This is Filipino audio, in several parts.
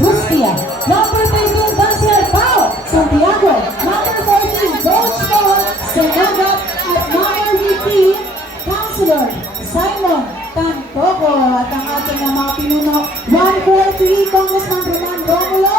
Hustia. Number 13, Dancer Pao Santiago. Number 14, Coach Paul Senagat. At number 15, Councilor Simon Tantoco. At ang ating mga pinuno, 143, Congressman Roman Romulo,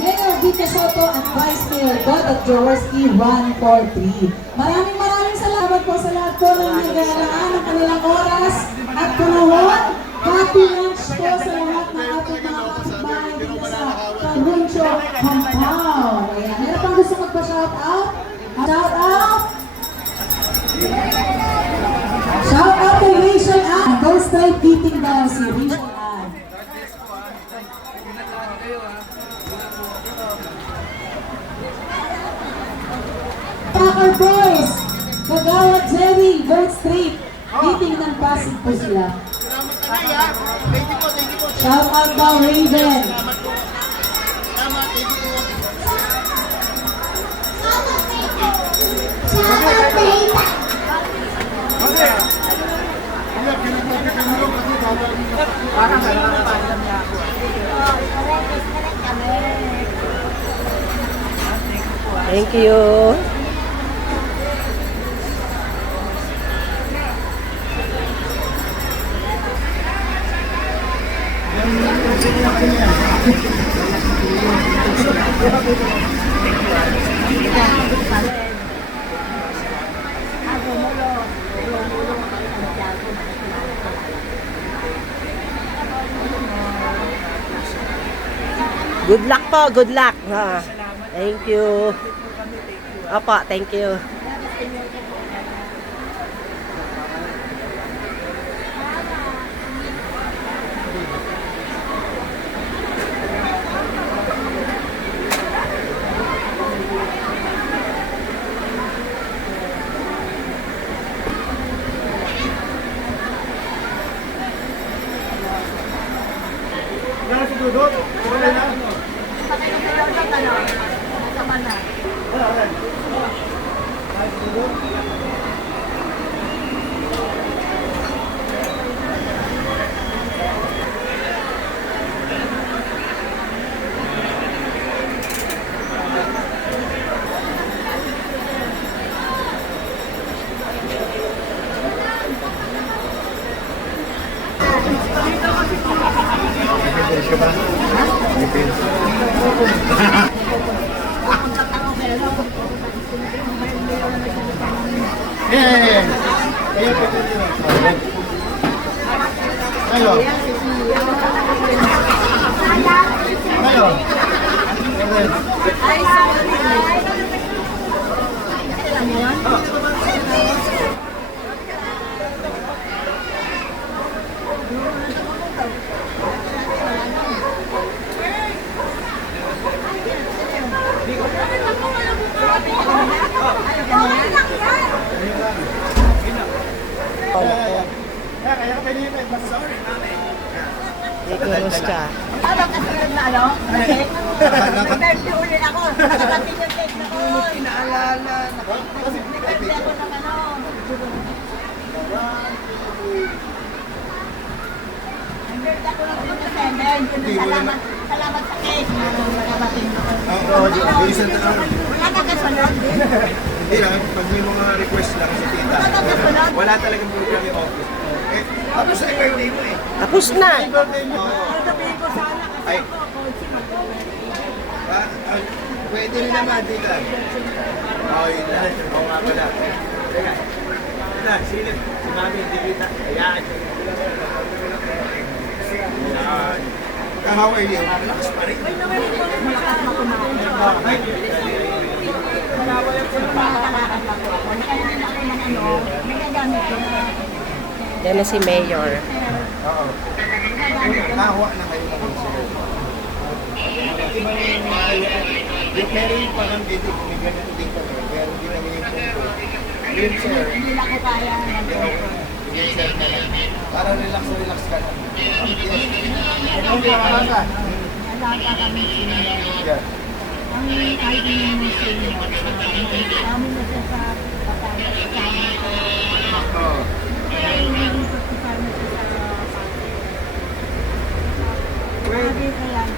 Mayor Vito Soto at Vice Mayor Godot Jaworski, 143. Maraming salamat po sa lahat po ng naglalaan ng kanilang oras at panahon. Happy lunch po sa lahat ng ating mga kapitbahay dito sa Caruncho Compound. Ayan, meron pang gusto magpa-shout out? Shout out! Shout out kay Rachel Ann. Those type eating daw si Rachel Ann. Packer Boys, Kagawad Jerry, Bird Street. Meeting ng Pasig po sila. Shout out daw Raven. Thank you. Good luck po, good luck. Ha. Thank you. Opo, thank you. Kumusta? Kasunod na ano? Nag-birthday ulit ako. Nakating yung cake na ko. Inaalala. Nag-birthday ako ng ano. Nag-birthday ako ng 27. Salamat sa cake. Nakating ako. Oo, isang taon. Wala ka kasunod. Hindi lang, pag may mga request lang sa tita. Wala ka kasunod. Wala talagang program yung office. Tapos ay birthday mo eh. Tapos na. Birthday mo. Sabihin ko sana kasi Ay. ako, coach, Pwede rin naman, tita. Oo, yun lang. Oo nga pala. Teka. Tita, silip. Si mami, hindi kita. Ayan. Ayan. How are you? Malakas pa rin. malakas na kumain. May nagamit ko na. Yan na si Mayor. Oo. Nakawa na kayo ng sir. Yung meron pa ng dito, may ganito dito. Pero hindi namin yung punto. Yun sir. Hindi na ko kaya. Yun sir na lang. Para relax ka lang. Ito yung alaga. Alaga kami senior. Yeah. Ang ID mo senior. Kami na siya sa Batangas. Oo. Kaya yung 55 na siya sa Lagi ka lang.